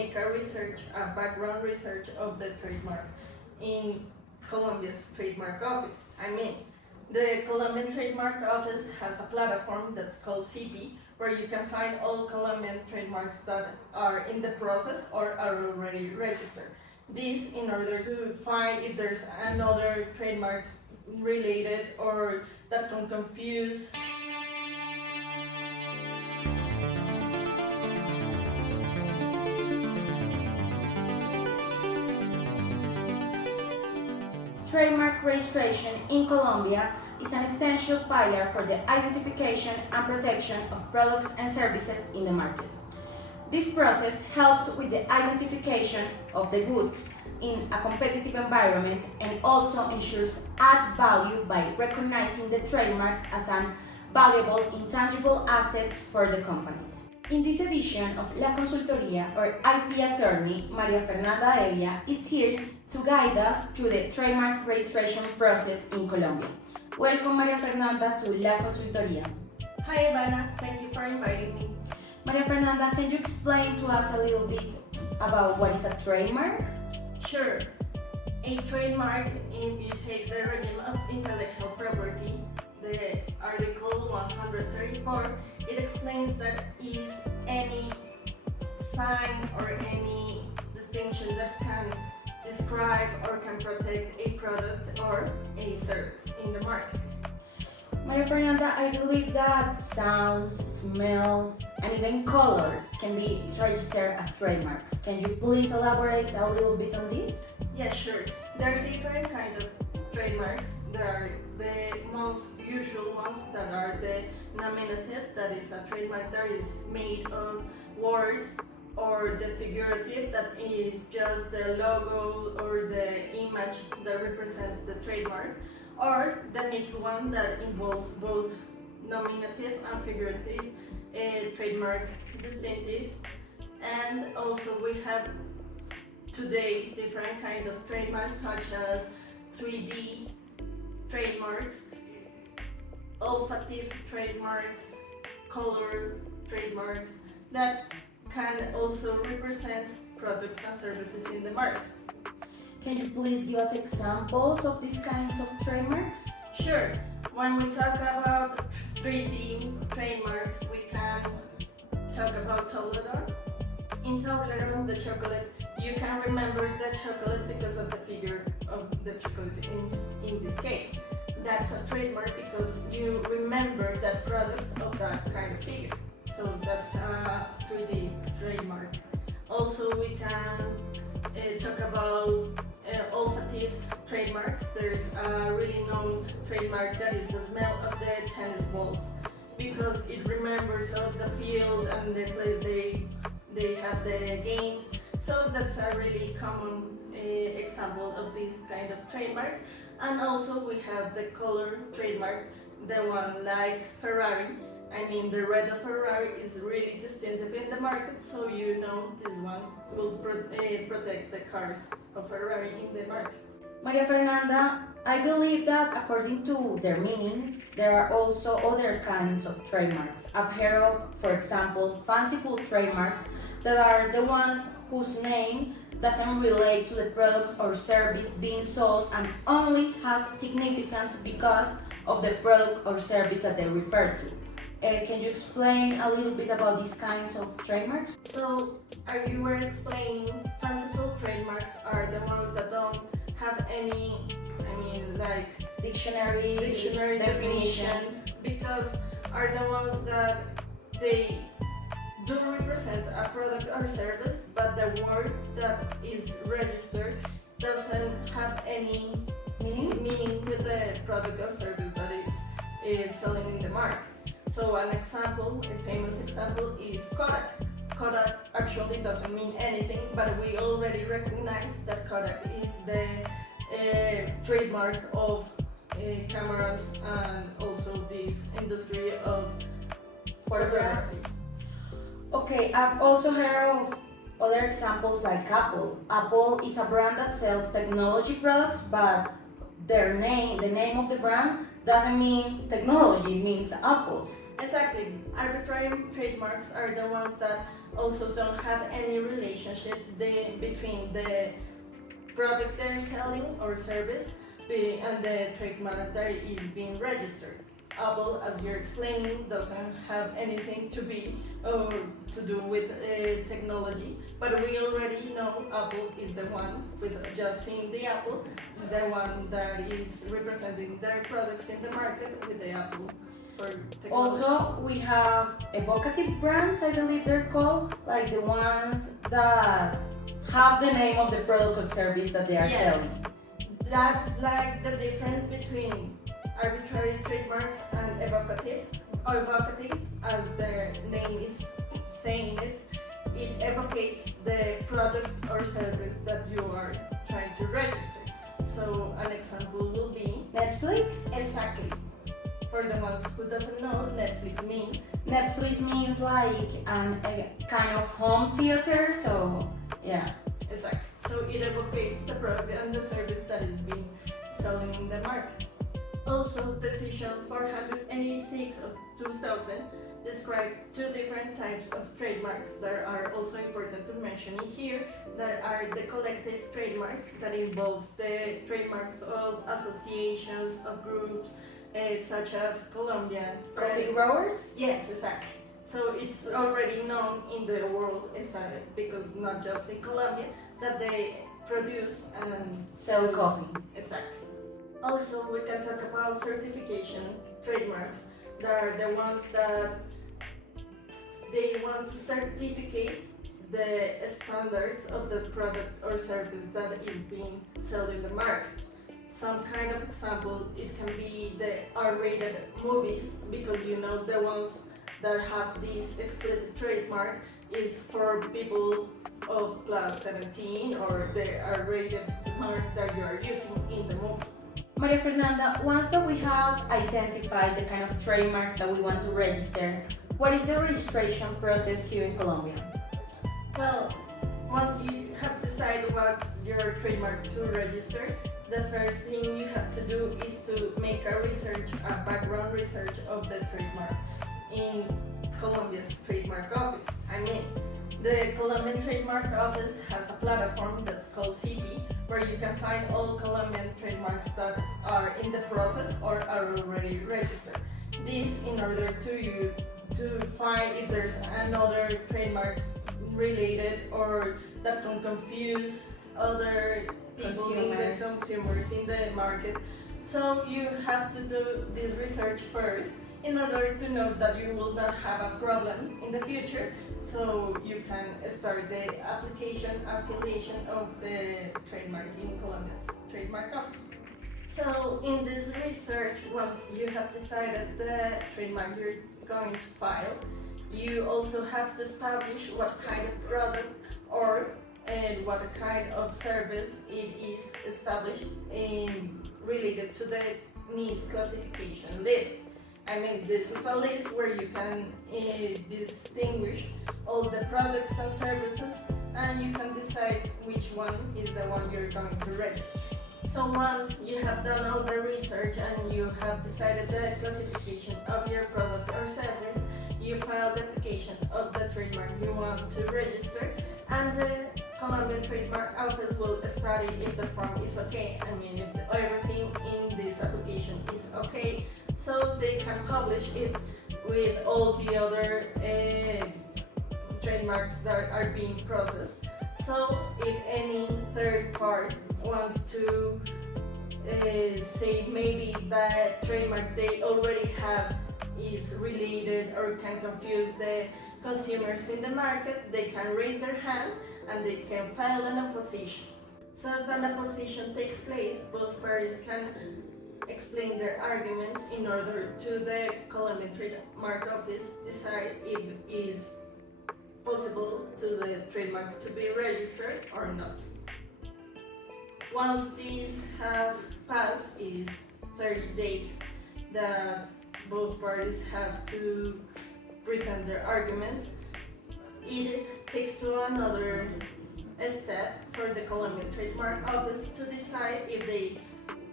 make a background research of the trademark in Colombia's trademark office. I mean, the Colombian Trademark Office has a platform that's called CP, where you can find all Colombian trademarks that are in the process or are already registered. This in order to find if there's another trademark related or that can confuse. Trademark registration in Colombia is an essential pillar for the identification and protection of products and services in the market. This process helps with the identification of the goods in a competitive environment and also ensures add value by recognizing the trademarks as an valuable intangible assets for the companies. In this edition of La Consultoría, our IP attorney, María Fernanda Devia, is here to guide us through the trademark registration process in Colombia. Welcome, María Fernanda, to La Consultoría. Hi, Ivana. Thank you for inviting me. María Fernanda, can you explain to us a little bit about what is a trademark? Sure. A trademark, if you take the regime of intellectual property, the Article 134, it explains that is any sign or any distinction that can describe or can protect a product or a service in the market. María Fernanda, I believe that sounds, smells, and even colors can be registered as trademarks. Can you please elaborate a little bit on this? Yeah, sure. There are different kinds of trademarks. There are the most usual ones that are the nominative, that is a trademark that is made of words, or the figurative, that is just the logo or the image that represents the trademark, or the mixed one that involves both nominative and figurative trademark distinctives. And also we have today different kinds of trademarks such as 3D trademarks, olfactive trademarks, color trademarks that can also represent products and services in the market. Can you please give us examples of these kinds of trademarks? Sure. When we talk about 3D trademarks, we can talk about Toblerone. In Toblerone, the chocolate, you can remember the chocolate because of the figure of the chocolate in this case. That's a trademark because you remember that product of that kind of figure. So that's a 3D trademark. Also, we can talk about olfactive trademarks. There's a really known trademark that is the smell of the tennis balls because it remembers of the field and the place they have the games. So that's a really common example of this kind of trademark. And also we have the color trademark, the one like Ferrari. I mean, the red of Ferrari is really distinctive in the market, so you know this one will protect the cars of Ferrari in the market. María Fernanda, I believe that according to their meaning, there are also other kinds of trademarks. I've heard of, for example, fanciful trademarks that are the ones whose name doesn't relate to the product or service being sold and only has significance because of the product or service that they refer to. Can you explain a little bit about these kinds of trademarks? So, you were explaining fanciful trademarks are the ones that don't have any, like dictionary definition, because are the ones that they do represent a product or service, but the word that is registered doesn't have any meaning with the product or service that is selling in the market. So an example, a famous example is Kodak. Kodak actually doesn't mean anything, but we already recognize that Kodak is the trademark of cameras and also this industry of photography. Okay, I've also heard of other examples like Apple. Apple is a brand that sells technology products, but the name of the brand doesn't mean technology, it means apples. Exactly. Arbitrary trademarks are the ones that also don't have any relationship between the product they're selling or service and the trademark that is being registered. Apple, as you're explaining, doesn't have anything to do with technology, but we already know Apple is the one, with just seeing the apple, the one that is representing their products in the market with the apple for technology. Also, we have evocative brands, I believe they're called, like the ones that have the name of the product or service that they are selling. That's like the difference between arbitrary trademarks and evocative. Evocative, as their name is saying it, it evocates the product or service that you are trying to register. So an example will be Netflix? Exactly. For the ones who doesn't know, Netflix means like a kind of home theater, so yeah. Exactly. So it evocates the product and the service that is being selling in the market. Also, Decision 486 of 2000 described two different types of trademarks that are also important to mention in here. There are the collective trademarks that involves the trademarks of associations, of groups, such as Colombia. Coffee growers? Yes, exactly. So it's already known in the world, because not just in Colombia, that they produce and sell coffee. Exactly. Also, we can talk about certification trademarks. That are the ones that they want to certificate the standards of the product or service that is being sold in the market. Some kind of example, it can be the R-rated movies, because you know the ones that have this explicit trademark is for people of class 17 or the R-rated mark that you are using in the movie. Maria Fernanda, once that we have identified the kind of trademarks that we want to register, what is the registration process here in Colombia? Well, once you have decided what's your trademark to register, the first thing you have to do is to make a background research of the trademark in Colombia's trademark office. The Colombian Trademark Office has a platform that's called CP, where you can find all Colombian trademarks that are in the process or are already registered. This in order to find if there's another trademark related or that can confuse other people consumers in the market. So you have to do this research first in order to know that you will not have a problem in the future, so you can start the affiliation of the trademark in Colombia's trademark office. So in this research, once you have decided the trademark you're going to file, you also have to establish what kind of product and what kind of service it is established related to the NIS classification list. This is a list where you can distinguish all the products and services, and you can decide which one is the one you're going to register. So once you have done all the research and you have decided the classification of your product or service, you file the application of the trademark you want to register, and the Colombian Trademark Office will study if the form is okay. If everything in this application is okay, so they can publish it with all the other trademarks that are being processed. So if any third part wants to say maybe that trademark they already have is related or can confuse the consumers in the market, they can raise their hand and they can file an opposition. So if an opposition takes place, both parties can explain their arguments in order to the Colombian Trademark Office decide if it is possible to the trademark to be registered or not. Once these have passed, is 30 days that both parties have to present their arguments. It takes to another step for the Colombian Trademark Office to decide if they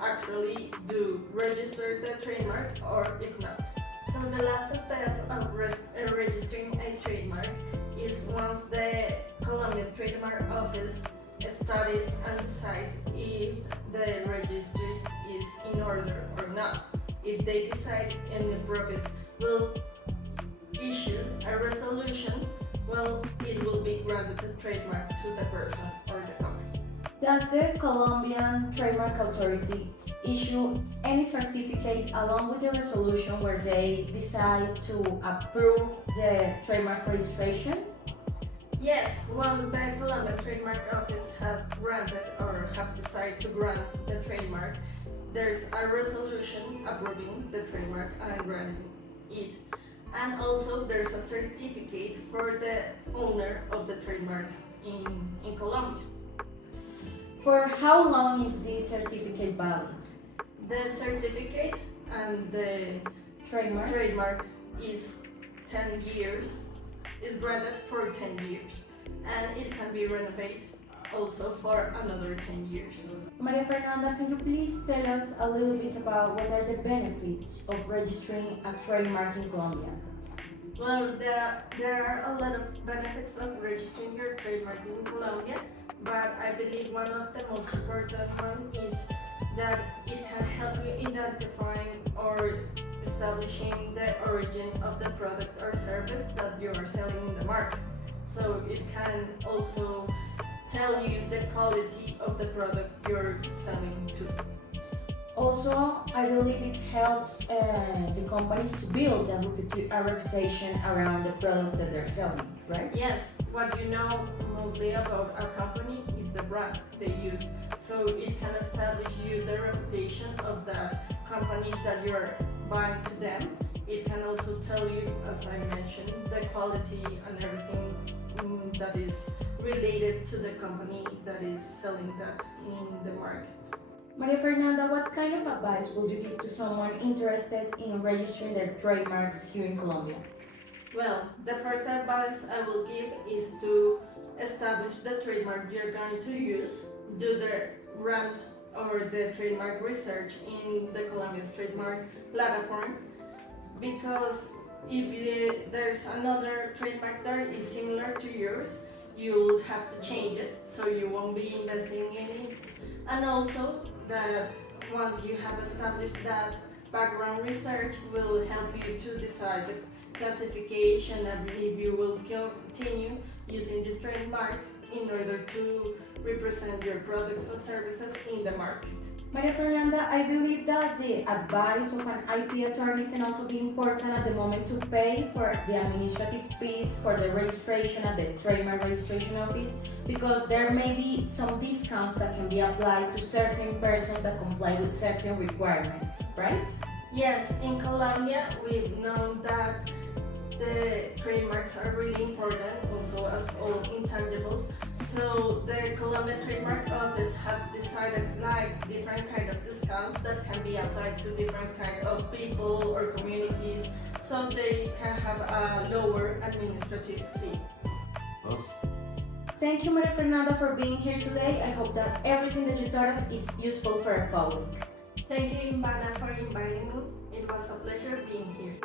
actually do register the trademark or if not. So the last step of registering a trademark is once the Colombian Trademark Office studies and decides if the registry is in order or not. If they decide and the profit will issue a resolution, well, it will be granted a trademark to the person or the company. Does the Colombian Trademark Authority issue any certificate along with the resolution where they decide to approve the trademark registration? Yes, once the Colombia Trademark Office have granted or have decided to grant the trademark, there's a resolution approving the trademark and granting it. And also there's a certificate for the owner of the trademark in Colombia. For how long is this certificate valid? The certificate and the trademark is 10 years, is granted for 10 years, and it can be renovated also for another 10 years. María Fernanda, can you please tell us a little bit about what are the benefits of registering a trademark in Colombia? Well, there are a lot of benefits of registering your trademark in Colombia, but I believe one of the most important ones is that it can help you identifying or establishing the origin of the product or service that you are selling in the market. So it can also tell you the quality of the product you're selling to. Also, I believe it helps the companies to build a reputation around the product that they're selling, right? Yes, what you know mostly about a company is the brand they use. So it can establish you the reputation of that company that you're buying to them. It can also tell you, as I mentioned, the quality and everything that is related to the company that is selling that in the market. María Fernanda, what kind of advice would you give to someone interested in registering their trademarks here in Colombia? Well, the first advice I will give is to establish the trademark you're going to use, do the brand or the trademark research in the Colombia's trademark platform, because if there's another trademark that is similar to yours, you will have to change it, so you won't be investing in it. And also that once you have established that background research will help you to decide the classification and if you will continue using this trademark in order to represent your products or services in the market. María Fernanda, I believe that the advice of an IP attorney can also be important at the moment to pay for the administrative fees for the registration at the Trademark Registration Office, because there may be some discounts that can be applied to certain persons that comply with certain requirements, right? Yes, in Colombia we've known that the trademarks are really important, also as all intangibles. So the Colombia Trademark Office have decided like different kind of discounts that can be applied to different kind of people or communities, so they can have a lower administrative fee. Thank you, María Fernanda, for being here today. I hope that everything that you taught us is useful for our public. Thank you, Ivana, for inviting me. It was a pleasure being here.